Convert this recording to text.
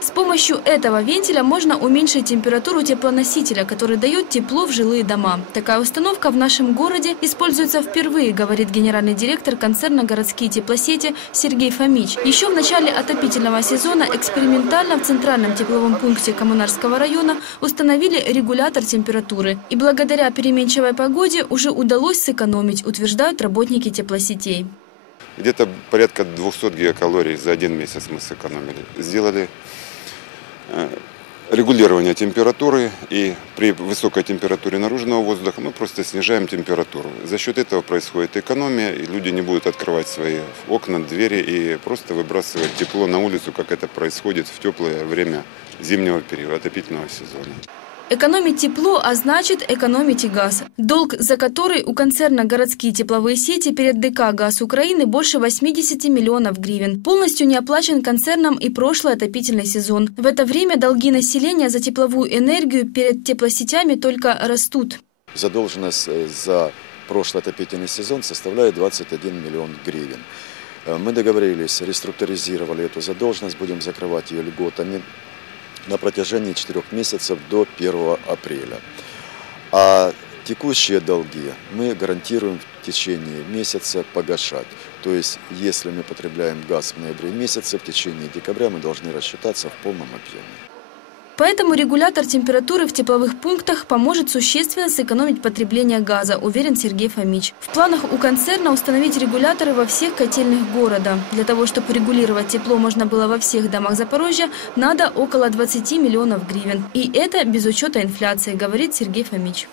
С помощью этого вентиля можно уменьшить температуру теплоносителя, который дает тепло в жилые дома. Такая установка в нашем городе используется впервые, говорит генеральный директор концерна «Городские теплосети» Сергей Фомич. Еще в начале отопительного сезона экспериментально в центральном тепловом пункте Коммунарского района установили регулятор температуры. И благодаря переменчивой погоде уже удалось сэкономить, утверждают работники теплосетей. Где-то порядка 200 гигакалорий за один месяц мы сэкономили. Сделали э, регулирование температуры и при высокой температуре наружного воздуха мы просто снижаем температуру. За счет этого происходит экономия, и люди не будут открывать свои окна, двери и просто выбрасывать тепло на улицу, как это происходит в теплое время зимнего периода, отопительного сезона. Экономить тепло, а значит экономить и газ. Долг, за который у концерна «Городские тепловые сети» перед ДК «Газ Украины» больше 80 миллионов гривен. Полностью не оплачен концерном и прошлый отопительный сезон. В это время долги населения за тепловую энергию перед теплосетями только растут. Задолженность э, за прошлый отопительный сезон составляет 21 миллион гривен. Э, мы договорились, реструктуризировали эту задолженность, будем закрывать ее льготами на протяжении четырех месяцев до 1 апреля. А текущие долги мы гарантируем в течение месяца погашать. То есть, если мы потребляем газ в ноябре месяце, в течение декабря мы должны рассчитаться в полном объеме. Поэтому регулятор температуры в тепловых пунктах поможет существенно сэкономить потребление газа, уверен Сергей Фомич. В планах у концерна установить регуляторы во всех котельных города. Для того, чтобы регулировать тепло можно было во всех домах Запорожья, надо около 20 миллионов гривен. И это без учета инфляции, говорит Сергей Фомич.